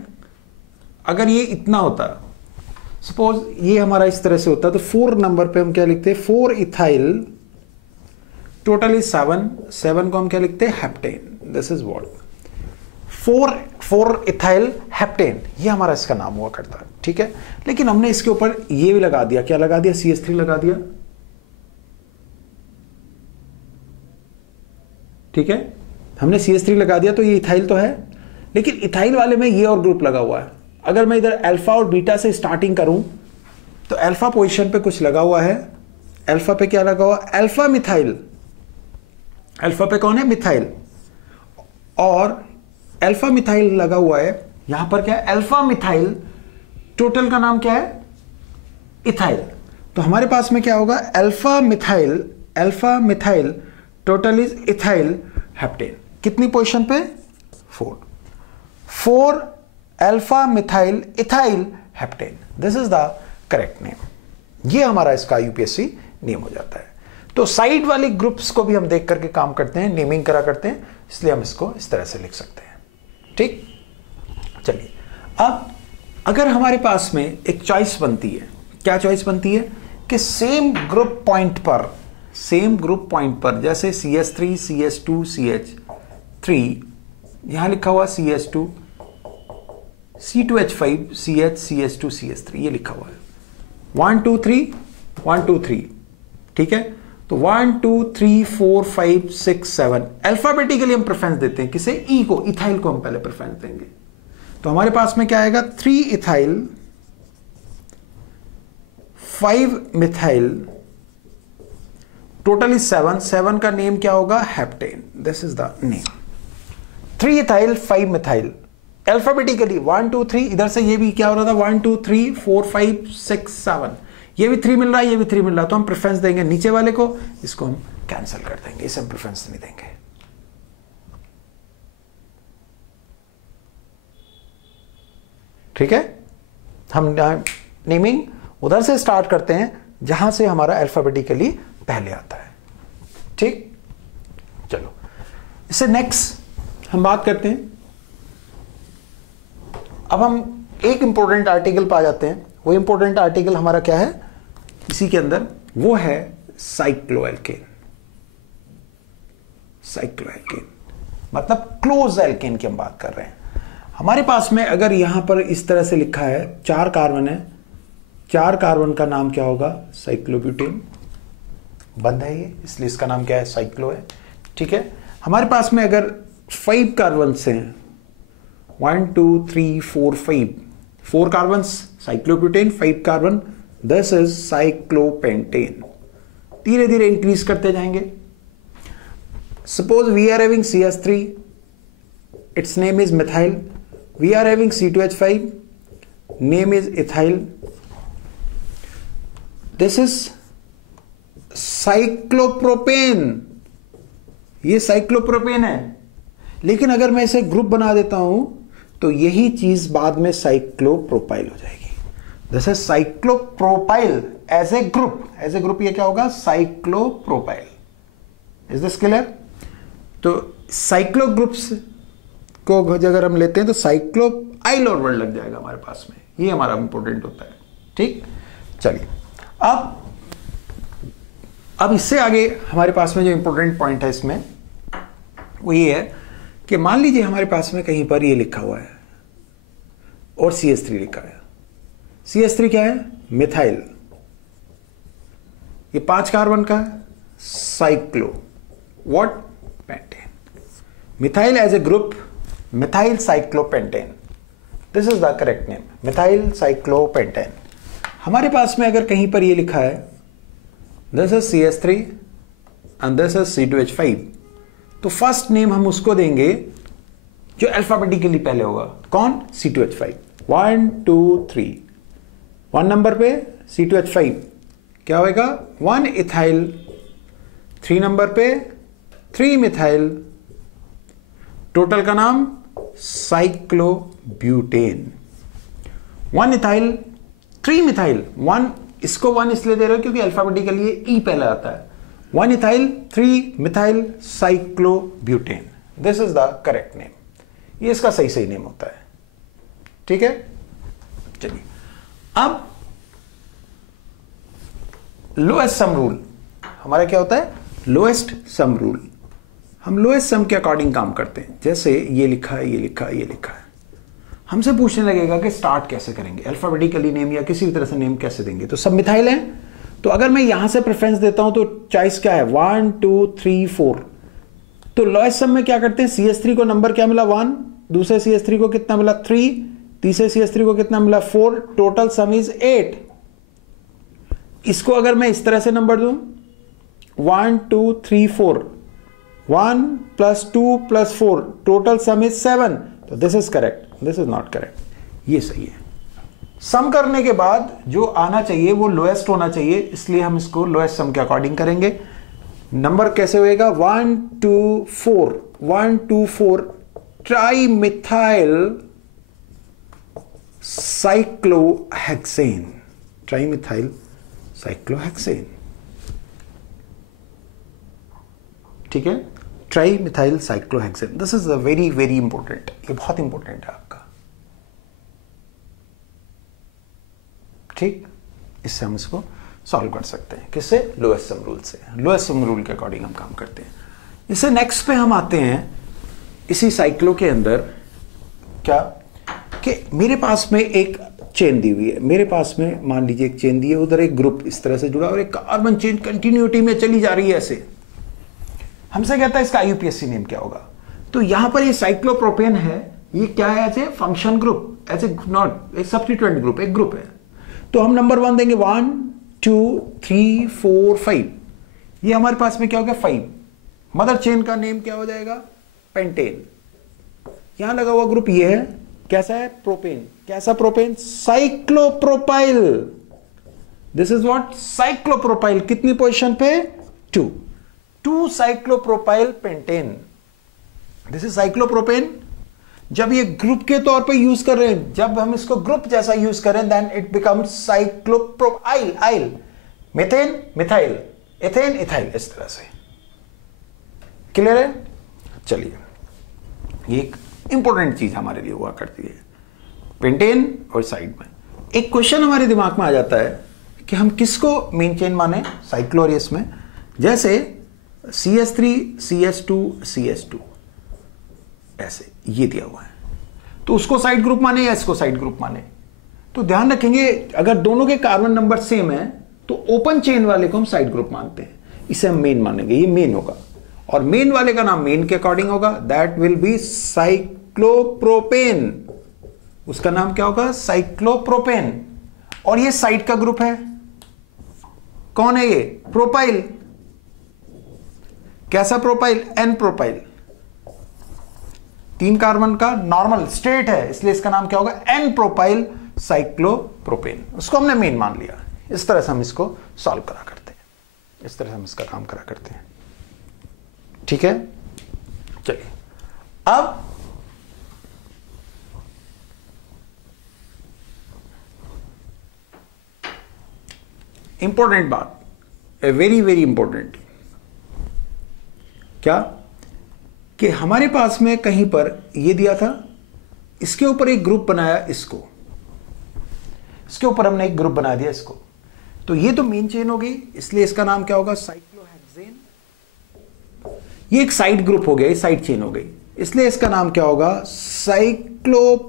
अगर ये इतना होता, सपोज ये हमारा इस तरह से होता, तो 4 नंबर पे हम क्या लिखते हैं 4 इथाइल, टोटल इज 7 को हम क्या लिखते हैं heptane. This is what 4 ethyl heptane, ये हमारा इसका नाम हुआ करता है। ठीक है, लेकिन हमने इसके ऊपर ये भी लगा दिया, क्या लगा दिया, CH3 लगा दिया। ठीक है, हमने CH3 लगा दिया, तो ये इथाइल तो है, लेकिन इथाइल वाले में ये और ग्रुप लगा हुआ है। अगर मैं इधर अल्फा और बीटा से स्टार्टिंग करूं, तो अल्फा पोजीशन पे कुछ लगा हुआ है। अल्फा पे क्या लगा हुआ, अल्फा मिथाइल। अल्फा पे कौन है, मिथाइल, और अल्फा मिथाइल लगा हुआ है। यहां पर क्या है, अल्फा मिथाइल, टोटल का नाम क्या है, इथाइल। तो हमारे पास में क्या होगा, alpha methyl, total is ethyl heptane. कितनी पोजीशन पे, 4 alpha methyl ethyl heptane. This is the correct name. ये हमारा इसका IUPAC नेम हो जाता है। तो साइड वाले ग्रुप्स को भी हम देख करके काम करते हैं, नेमिंग करा करते हैं, इसलिए हम इसको इस तरह से लिख सकते हैं। ठीक, चलिए, अब अगर हमारे पास में एक चॉइस बनती है, क्या चॉइस बनती है कि सेम ग्रुप पॉइंट पर जैसे CH3 CH2 CH3 यहां लिखा हुआ CH2 C2H5 CH CH2 CH3 ये लिखा हुआ है 1 2 3 1 2 3 ठीक है। तो 1 2 3 4 5 6 7 अल्फाबेटिकली हम प्रेफरेंस देते हैं किसे, ई को, इथाइल को हम पहले प्रेफरेंस देंगे। तो हमारे पास में क्या आएगा 3 इथाइल 5 मिथाइल टोटल इज 7 का नेम क्या होगा, heptane. This is the name 3 ethyl 5 methyl alphabetically 1 2 3 इधर से ये भी क्या हो रहा था 1 2 3 4 5 6 7 ये भी 3 मिल रहा है, ये भी 3 मिल रहा है, तो हम प्रेफरेंस देंगे नीचे वाले को, इसको हम कैंसिल कर देंगे, इसे हम प्रेफरेंस नहीं देंगे। ठीक है, हम नेमिंग उधर से स्टार्ट करते हैं जहां से हमारा अल्फाबेटिकली पहले आता है। ठीक, चलो इससे नेक्स्ट हम बात करते हैं। अब हम एक इंपॉर्टेंट आर्टिकल पा जाते हैं, वो इंपॉर्टेंट आर्टिकल हमारा क्या है इसी के अंदर, वो है साइक्लोएल्केन। साइक्लोएल्केन मतलब क्लोज एल्केन की हम बात कर रहे हैं। हमारे पास में अगर यहां पर इस तरह से लिखा है 4 कार्बन है, 4 कार्बन का नाम क्या होगा, साइक्लोब्यूटेन। बंद है ये, इसलिए इसका नाम क्या है, साइक्लो है। ठीक है, हमारे पास में अगर 5 कार्बन से 1 2 3 4 5 4 carbon cyclobutane, 5 carbon, this is cyclopentane. धीरे धीरे इंक्रीज करते जाएंगे। Suppose we are having CH3, its name is methyl. We are having C2H5, name is ethyl. This is cyclopropane, ये साइक्लोप्रोपेन है। लेकिन अगर मैं इसे ग्रुप बना देता हूं तो यही चीज बाद में साइक्लोप्रोपाइल हो जाएगी। This is cyclopropyl as a group, as a group ये क्या होगा, साइक्लोप्रोपाइल। Is this clear? तो साइक्लो ग्रुप्स को अगर हम लेते हैं तो साइक्लोआइल और वर्ड लग जाएगा हमारे पास में, ये हमारा इंपॉर्टेंट होता है। ठीक, चलिए अब इससे आगे हमारे पास में जो इंपॉर्टेंट पॉइंट है इसमें वो ये है कि मान लीजिए हमारे पास में कहीं पर ये लिखा हुआ है और CH3 लिखा है। CH3 क्या है, मिथाइल, ये 5 कार्बन का cyclo what, pentane. Methyl as a group, methyl cyclopentane, this is the correct name, methyl cyclopentane. हमारे पास में अगर कहीं पर ये लिखा है this is CH3 and this is C2H5, तो फर्स्ट नेम हम उसको देंगे जो अल्फाबेटिकली पहले होगा, कौन, C2H5। 1 2 3 1 नंबर पे C2H5 क्या होगा, 1 इथाइल, 3 नंबर पे 3 मिथाइल, टोटल का नाम साइक्लोब्यूटेन। 1 इथाइल 3 मिथाइल, 1 इसको 1 इसलिए दे रहे हो क्योंकि अल्फाबेटिकली ये ई पहले आता है। 1 ethyl 3 methyl cyclobutane, this is the correct name, ये इसका सही नेम होता है। ठीक है, चलिए अब लोएस्ट सम रूल हमारा क्या होता है, लोएस्ट सम रूल। हम लोएस्ट सम के अकॉर्डिंग काम करते हैं। जैसे ये लिखा है, ये लिखा है, ये लिखा है, हमसे पूछने लगेगा कि स्टार्ट कैसे करेंगे, अल्फाबेटिकली नेम या किसी भी तरह से नेम कैसे देंगे। तो सब मिथाइल है, तो अगर मैं यहां से प्रेफरेंस देता हूं तो चॉइस क्या है, 1 2 3 4। तो लोएस्ट सम में क्या करते हैं, CH3 को नंबर क्या मिला 1, दूसरे CH3 को कितना मिला 3, तीसरे CH3 को कितना मिला 4, टोटल सम इज 8। इसको अगर मैं इस तरह से नंबर दूं 1 2 3 4, 1 + 2 + 4, टोटल सम इज 7, तो this is correct, this is not correct, ये सही है। सम करने के बाद जो आना चाहिए वो लोएस्ट होना चाहिए, इसलिए हम इसको लोएस्ट सम के अकॉर्डिंग करेंगे। नंबर कैसे होएगा, 1 2 4 1 2 4 tri methyl cyclohexane, tri methyl cyclohexane. ठीक है, tri methyl cyclohexane, this is a very very important, ये बहुत इंपॉर्टेंट है आपका। ठीक, इससे हम इसको सॉल्व कर सकते हैं। किससे? लोएस्ट सम रूल से। लोएस्ट सम रूल के अकॉर्डिंग हम काम करते हैं। इससे नेक्स्ट पे हम आते हैं इसी साइक्लो के अंदर, क्या कि मेरे पास में एक चेन दी हुई है, मेरे पास में मान लीजिए एक चेन दी है, उधर एक ग्रुप इस तरह से जुड़ा और एक कार्बन चेन कंटिन्यूटी में चली जा रही है ऐसे। हमसे कहता है इसका आईयूपीएसी नेम क्या होगा। तो यहां पर ये साइक्लोप्रोपेन है, ये क्या है? As a function group, as a not एक सब्स्टिट्यूएंट ग्रुप, एक ग्रुप है। तो हम नंबर 1 देंगे, 1 2 3 4 5। ये हमारे पास में क्या हो गया? 5। मदर चेन का नेम क्या हो जाएगा? पेंटेन। यहां लगा हुआ ग्रुप ये है, कैसा है? प्रोपेन। कैसा propane? Cyclopropyl. This is what? Cyclopropyl. कितनी पोजीशन पे? 2 cyclopropyl pentane. This is cyclopropane. जब ये ग्रुप के तौर पे यूज कर रहे हैं, जब हम इसको ग्रुप जैसा यूज करें, then it becomes cyclopropyl. Yl, methane, methyl, ethane, ethyl, इस तरह से। क्लियर है? चलिए, ये एक इंपॉर्टेंट चीज हमारे लिए हुआ करती है, पेंटेन और साइड में। एक क्वेश्चन हमारे दिमाग में आ जाता है कि हम किसको मेन चेन माने साइक्लोरियस में। जैसे CH3 CH2 CH2 ऐसे ये दिया हुआ है, तो उसको साइड ग्रुप माने या इसको साइड ग्रुप माने? तो ध्यान रखेंगे, अगर दोनों के कार्बन नंबर सेम है तो ओपन चेन वाले को हम साइड ग्रुप मानते हैं, इसे हम मेन मानेंगे। ये मेन होगा और मेन वाले का नाम मेन के अकॉर्डिंग होगा, दैट विल बी साइक्लोप्रोपेन। उसका नाम क्या होगा? साइक्लोप्रोपेन। और ये साइड का ग्रुप है, कौन है ये? प्रोपाइल। कैसा प्रोपाइल? N propyl. 3 कार्बन का नॉर्मल स्ट्रेट है, इसलिए इसका नाम क्या होगा? N propyl cyclopropane. उसको हमने मेन मान लिया। इस तरह से हम इसको सॉल्व करा करते हैं, इस तरह से हम इसका काम करा करते हैं। ठीक है, चलिए अब इंपॉर्टेंट बात, ए वेरी वेरी इंपॉर्टेंट, क्या कि हमारे पास में कहीं पर ये दिया था, इसके ऊपर एक ग्रुप बनाया, इसके ऊपर हमने एक ग्रुप बना दिया इसको, तो ये तो मेन चेन हो गई, इसलिए इसका नाम क्या होगा? साइक्लोहेक्सेन। ये एक साइड ग्रुप हो गया, ये साइड चेन हो गई, इसलिए इसका नाम क्या होगा? साइक्लोप्रोपाइल।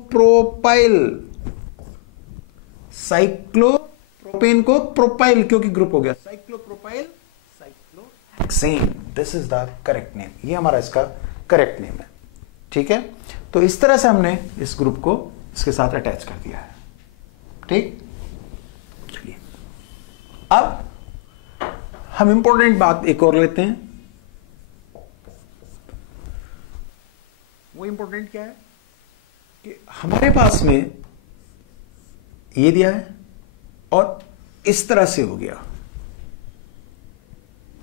साइक्लोप्रोपेन को प्रोपाइल क्योंकि ग्रुप हो गया, cyclopropyl cyclohexane. This is the correct name, ये हमारा इसका करेक्ट नेम है। ठीक है, तो इस तरह से हमने इस ग्रुप को इसके साथ अटैच कर दिया है। ठीक, चलिए अब हम इंपॉर्टेंट बात एक और लेते हैं। वो इंपॉर्टेंट क्या है कि हमारे पास में ये दिया है और इस तरह से हो गया।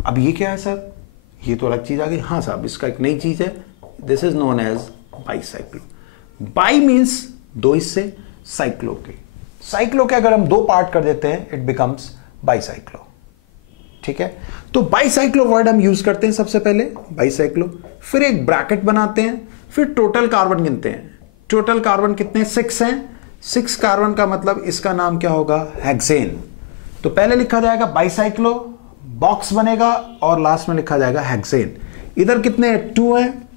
अब ये क्या है सर? ये तो अलग चीज आ गई। हाँ साहब, इसका एक नई चीज है, this is known as bicyclo. Bi means 2 हिस्से, साइक्लो के, साइक्लो के अगर हम 2 पार्ट कर देते हैं, इट बिकम्स बाईसाइक्लो। ठीक है, तो बाईसाइक्लो वर्ड हम यूज करते हैं सबसे पहले, बाईसाइक्लो, फिर एक ब्रैकेट बनाते हैं, फिर टोटल कार्बन गिनते हैं। टोटल कार्बन कितने? 6 हैं। 6 कार्बन का मतलब इसका नाम क्या होगा? हेक्सेन। तो पहले लिखा जाएगा बाईसाइक्लो, बॉक्स बनेगा और लास्ट में लिखा जाएगा हेक्सेन। इधर कितने? 2 हैं,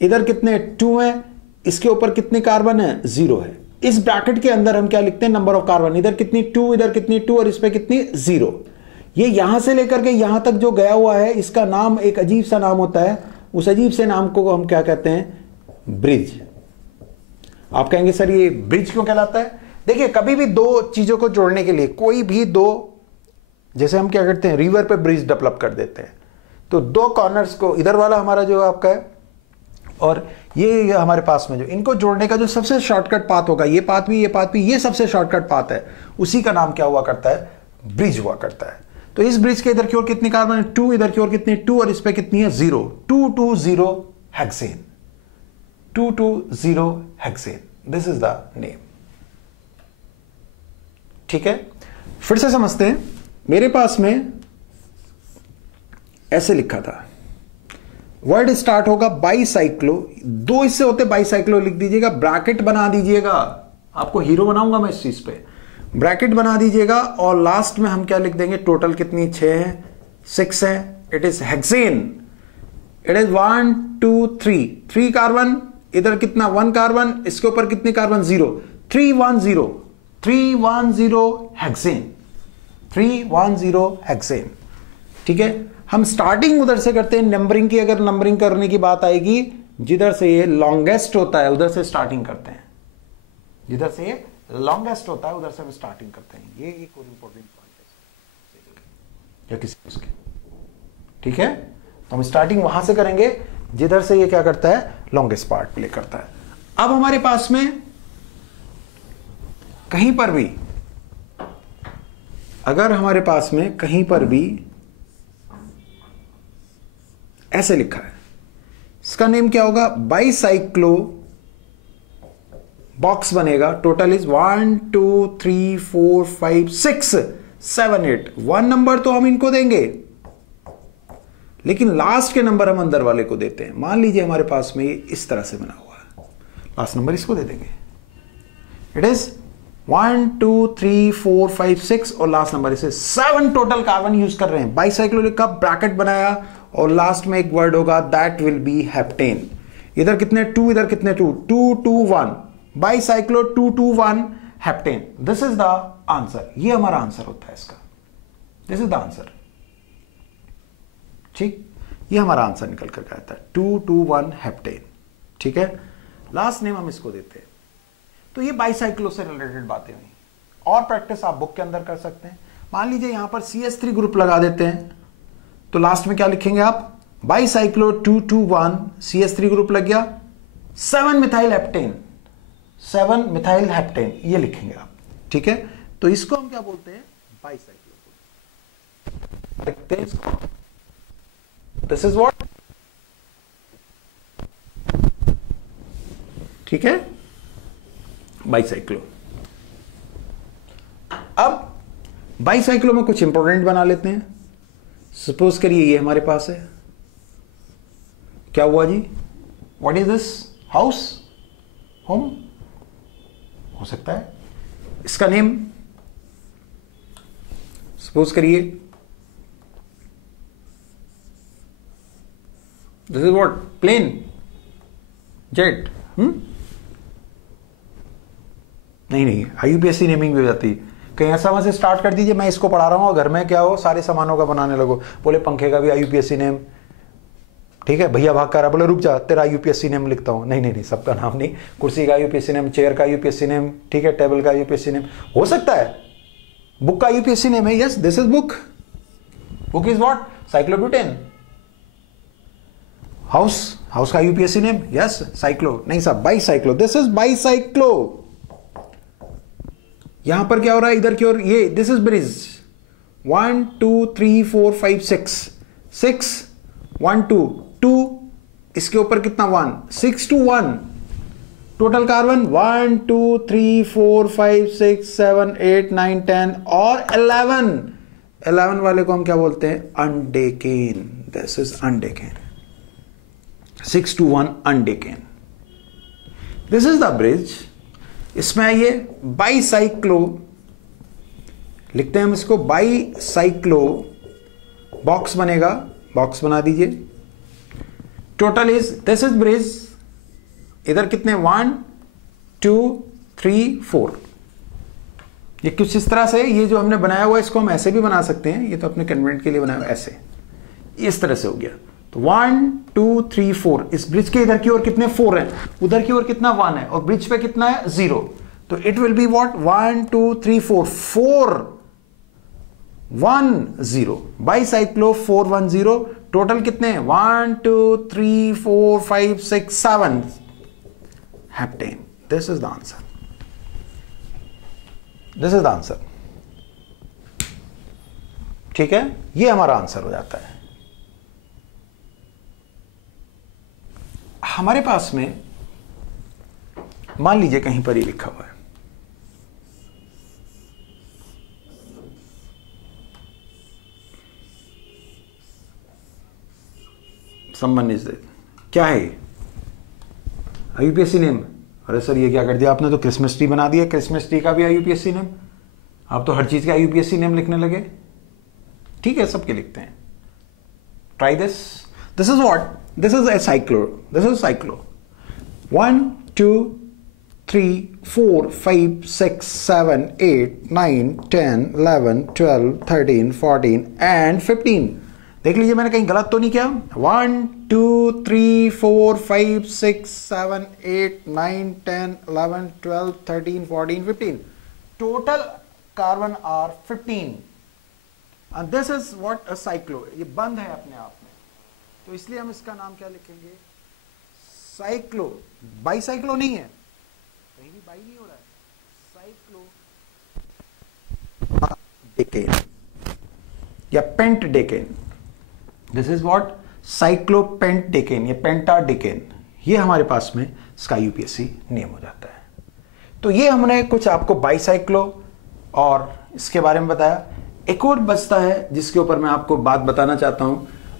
इधर कितने? 2 हैं, इसके ऊपर कितने कार्बन है? 0 है। इस ब्रैकेट के अंदर हम क्या लिखते हैं? Number of carbon. इधर कितनी? 2, इधर कितनी? 2 और इस पे कितनी? 0। ये यहां से लेकर के यहां तक जो गया हुआ है, इसका नाम एक अजीब सा नाम होता है, उस अजीब से नाम को हम क्या कहते हैं? ब्रिज। आप कहेंगे सर ये ब्रिज क्यों कहलाता है? देखिए, कभी भी 2 चीजों को जोड़ने के लिए, कोई भी 2, जैसे हम क्या करते हैं, रिवर पे ब्रिज डेवलप कर देते हैं, तो 2 कॉर्नर्स को, इधर वाला हमारा जो आपका है और ये हमारे पास में जो, इनको जोड़ने का जो सबसे शॉर्टकट पाथ होगा, ये पाथ भी, ये पाथ भी, ये सबसे शॉर्टकट पाथ है, उसी का नाम क्या हुआ करता है? ब्रिज हुआ करता है। तो इस ब्रिज के इधर की ओर कितनी कार्बन है? 2, इधर की ओर कितनी? 2 और इस पे कितनी है? 0। 220 hexane. 220 hexane, this is the name. ठीक है, फिर से समझते हैं। मेरे पास में ऐसे लिखा था, वर्ड स्टार्ट होगा बाईसाइक्लो, 2 हिस्से होते बाईसाइक्लो लिख दीजिएगा, ब्रैकेट बना दीजिएगा, आपको हीरो बनाऊंगा मैं इस चीज पे। ब्रैकेट बना दीजिएगा और लास्ट में हम क्या लिख देंगे, टोटल कितनी 6 है 6 है, it is hexane, it is 1 2 3 carbon, इधर कितना 1 कार्बन, इसके ऊपर कितने कार्बन 0, 310 हेक्सेन, 310 हेक्सेन। ठीक है, हम स्टार्टिंग उधर से करते हैं नंबरिंग की, अगर नंबरिंग करने की बात आएगी जिधर से ये लॉन्गेस्ट होता है उधर से स्टार्टिंग करते हैं, जिधर से ये लॉन्गेस्ट होता है उधर से हम स्टार्टिंग करते हैं। ये एक और इंपॉर्टेंट पॉइंट है या किसी उसके, ठीक है, तो हम स्टार्टिंग वहां से करेंगे जिधर से ये क्या करता है, लॉन्गेस्ट पार्ट प्ले करता है। अब हमारे पास में कहीं पर भी, अगर हमारे पास में कहीं पर भी ऐसे लिखा है, इसका नेम क्या होगा, बाईसाइक्लो बॉक्स बनेगा, टोटल इज 1 2 3 4 5 6 7 8, 1 नंबर तो हम इनको देंगे लेकिन लास्ट के नंबर हम अंदर वाले को देते हैं। मान लीजिए हमारे पास में ये इस तरह से बना हुआ है, लास्ट नंबर इसको दे देंगे, इट इज 1 2 3 4 5 6 और लास्ट नंबर इसे 7 टोटल कार्बन यूज कर रहे हैं। बाईसाइक्लो लिखा, ब्रैकेट बनाया और लास्ट में एक वर्ड होगा दैट विल बी हेप्टेन। इधर कितने 2, इधर कितने 2 2 2 1, bicyclo 2 2 1 heptane. This is the answer, ये हमारा आंसर होता है इसका, दिस इज द आंसर। ठीक, ये हमारा आंसर निकल कर आता है 2 2 1 हेप्टेन। ठीक है, लास्ट नेम हम इसको देते हैं। तो ये बाईसाइक्लो से रिलेटेड बातें हुई, और प्रैक्टिस आप बुक के अंदर कर सकते हैं। मान लीजिए यहां पर CH3 ग्रुप लगा देते हैं, तो लास्ट में क्या लिखेंगे आप, बाईसाइक्लो 2 2 1 CH3 ग्रुप लग गया, 7 मिथाइल हेप्टेन, 7 मिथाइल हेप्टेन ये लिखेंगे आप। ठीक है, तो इसको हम क्या बोलते हैं, बाईसाइक्लो लिखते हैं इसको। दिस इज व्हाट, ठीक है, बाईसाइक्लो। अब बाईसाइक्लो में कुछ इंपॉर्टेंट बना लेते हैं। सपोज करिए ये हमारे पास है, क्या हुआ जी, what is this, house, home हो सकता है। इसका नेम सपोज करिए this is what, plane, jet. नहीं, IUPAC नेमिंग भी हो जाती है। कहीं ऐसा वहां से स्टार्ट कर दीजिए, मैं इसको पढ़ा रहा हूं और घर में क्या हो सारे सामानों का बनाने लगो, बोले पंखे का भी IUPAC नेम, ठीक है, भैया भाग कर रहा, बोले रुक जा तेरा IUPAC नेम लिखता हूं। नहीं, सबका नाम नहीं, कुर्सी का IUPAC नेम, चेयर का IUPAC नेम, ठीक है, टेबल का IUPAC नेम हो सकता है, बुक का IUPAC नेम है, yes this is book, book is what, cyclobutane. House का IUPAC नेम, यस साइक्लो, नहीं साहब बाईसाइक्लो, दिस इज बाईसाइक्लो। यहां पर क्या हो रहा है, इधर की ओर ये, दिस इज ब्रिज, 1 2 3 4 5 6 1 2 2, इसके ऊपर कितना 1, 6 2 1, टोटल कार्बन 1 2 3 4 5 6 7 8 9 10 और 11 वाले को हम क्या बोलते हैं, undecane. This is undecane, 6 2 1 undecane. This is the bridge. इसमें आइए बाईसाइक्लो लिखते हैं हम इसको, बाईसाइक्लो बॉक्स बनेगा, बॉक्स बना दीजिए, total is, this is bridge, इधर कितने 1 2 3 4, ये कुछ इस तरह से, ये जो हमने बनाया हुआ इसको हम ऐसे भी बना सकते हैं, ये तो अपने कन्वेंट के लिए बनाया हुआ, ऐसे इस तरह से हो गया। तो 1 2 3 4, इस ब्रिज के इधर की ओर कितने 4 हैं, उधर की ओर कितना 1 है और ब्रिज पे कितना है 0, तो it will be what 1 2 3 4 1 0, bicyclo 4 1 0, total कितने 1 2 3 4 5 6 7 heptane. This is the answer, this is the answer. ठीक है, ये हमारा आंसर हो जाता है। हमारे पास में मान लीजिए कहीं पर ही लिखा हुआ है, समवन इज देयर, क्या है IUPAC नेम। अरे सर ये क्या कर दिया आपने, तो क्रिसमस ट्री बना दिया, क्रिसमस ट्री का भी IUPAC नेम, आप तो हर चीज का यूपीएससी नेम लिखने लगे। ठीक है, सबके लिखते हैं। Try this. This is what, this is a cyclo, this is cyclo. 1 2 3 4 5 6 7 8 9 10 11 12 13 14 and 15। देख लीजिए मैंने कहीं गलत तो नहीं किया। 1 2 3 4 5 6 7 8 9 10 11 12 13 14 15। Total carbon are 15 and this is what uh cyclo. ये बंद है अपने आप में, तो इसलिए हम इसका नाम क्या लिखेंगे? साइक्लो। बाईसाइक्लो नहीं है, कहीं भी बाई नहीं हो रहा है। साइक्लो डेकेन या pentadecane. This is what? Cyclopentadecane या पेंटाडेकेन। ये हमारे पास में इसका यूपीएससी नेम हो जाता है। तो ये हमने कुछ आपको बाईसाइक्लो और इसके बारे में बताया। एक और बचता है जिसके ऊपर मैं आपको बात बताना चाहता हूं,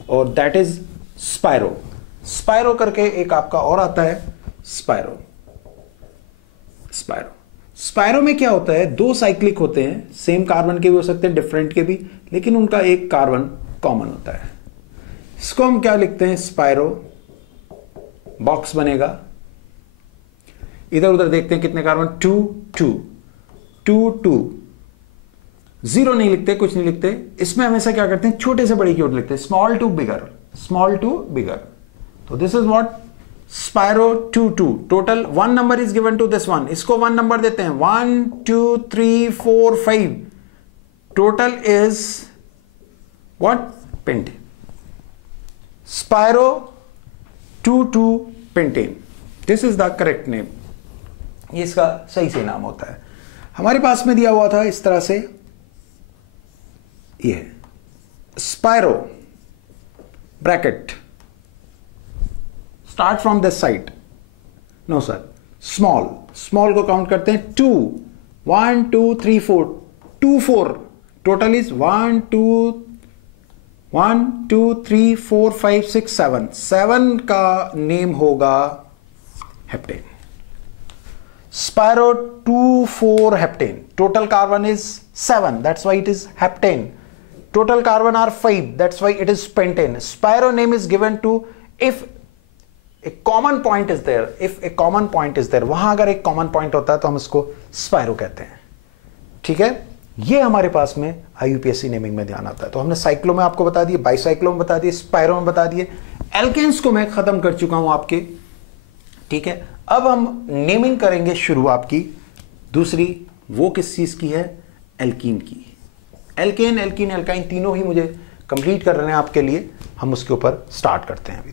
और दैट इज स्पायरो। स्पायरो करके एक आपका और आता है, स्पायरो। स्पायरो, स्पायरो में क्या होता है? दो साइक्लिक होते हैं, सेम कार्बन के भी हो सकते हैं, डिफरेंट के भी, लेकिन उनका एक कार्बन कॉमन होता है। इसको हम क्या लिखते हैं? स्पायरो। बॉक्स बनेगा। इधर उधर देखते हैं कितने कार्बन, 2 2 2 2। 0 नहीं लिखते, कुछ नहीं लिखते। इसमें हमेशा क्या करते हैं? छोटे से बड़े की ओर लिखते हैं, small to bigger, small to bigger. तो this is what? Spiro 2 2। Total 1 number is given to this one. इसको 1 नंबर देते हैं, 1 2 3 4 5। Total is what? Pentane. Spiro 2 2 pentane. This is the correct name. ये इसका सही से नाम होता है। हमारे पास में दिया हुआ था इस तरह से, ये spiro bracket start from this side. No sir, small, small को काउंट करते हैं 2 1 2 3 4 2 4। Total is 1 2 3 4 5 6 7। 7 का नेम होगा heptane. Spiro 2 4 heptane. Total carbon is 7, that's why it is heptane. Total carbon are 5, that's why it is pentane. Spiro name is given to if a common point is there. If a common point is there, वहां अगर एक common point होता है तो हम इसको स्पायरो कहते हैं। ठीक है, ये हमारे पास में आईयूपीएससी नेमिंग में ध्यान आता है। तो हमने साइक्लो में आपको बता दिए, बाईसाइक्लो में बता दिए, स्पायरो में बता दिए, एल्केन्स को मैं खत्म कर चुका हूं आपके। ठीक है, अब हम नेमिंग करेंगे शुरू आपकी दूसरी। वो किस चीज की है? एल्कीन की। एल्केन, एल्कीन, एल्काइन तीनों ही मुझे कंप्लीट कर रहे हैं आपके लिए। हम उसके ऊपर स्टार्ट करते हैं अभी।